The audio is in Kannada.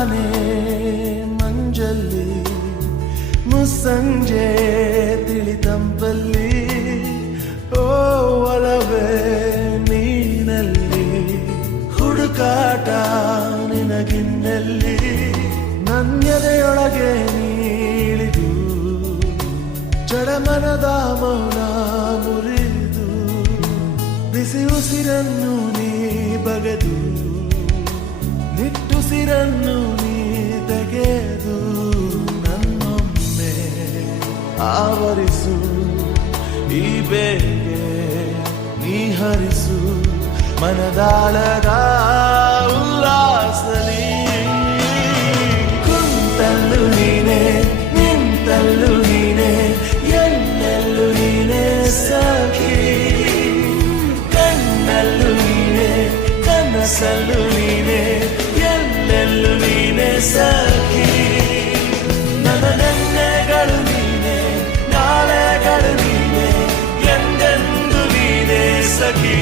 ತಾನೇ ಮಂಜಲ್ಲಿ ಮುಸ್ಸಂಜೆ ತಿಳಿತಂಪಲ್ಲಿ ಓ ಒಲವೇ ನೀನಲ್ಲಿ ಹುಡುಕಾಟ ನಿನಗಿನ್ನಲ್ಲಿ ನನ್ಯದೆಯೊಳಗೆ ನೀಳಿದು ಜಡಮನದ ಮೌನ ಮುರಿದು ಬಿಸಿ ಉಸಿರನ್ನು ನೀ ಬಗೆದು ನಿಟ್ಟುಸಿರನ್ನು ನೀ ತೆಗೆದು ನನ್ನೊಮ್ಮೆ ಆವರಿಸು ಈ ಬೇಗೆ ನೀ ಹರಿಸು ಮನದಾಳದ ಉಲ್ಲಾಸಲಿ ಕುಂತಲ್ಲು ನೀನೆ ನಿಂತಲ್ಲು ನೀನೆ ಎಲ್ಲೆಲ್ಲೂ ನೀನೆ ಸಖಿ ಕಣ್ಣಲ್ಲೂ ನೀನೆ ಕನಸಲ್ಲೂ ನೀನೆ ಎಲ್ಲೆಲ್ಲೂ ನೀನೆ ಸಖಿ ನನ್ನ ನೆನ್ನೆಗಳು ನೀನೆ ನಾಳೆಗಳು ನೀನೆ ಎಂದೆಂದು ನೀನೆ ಸಖಿ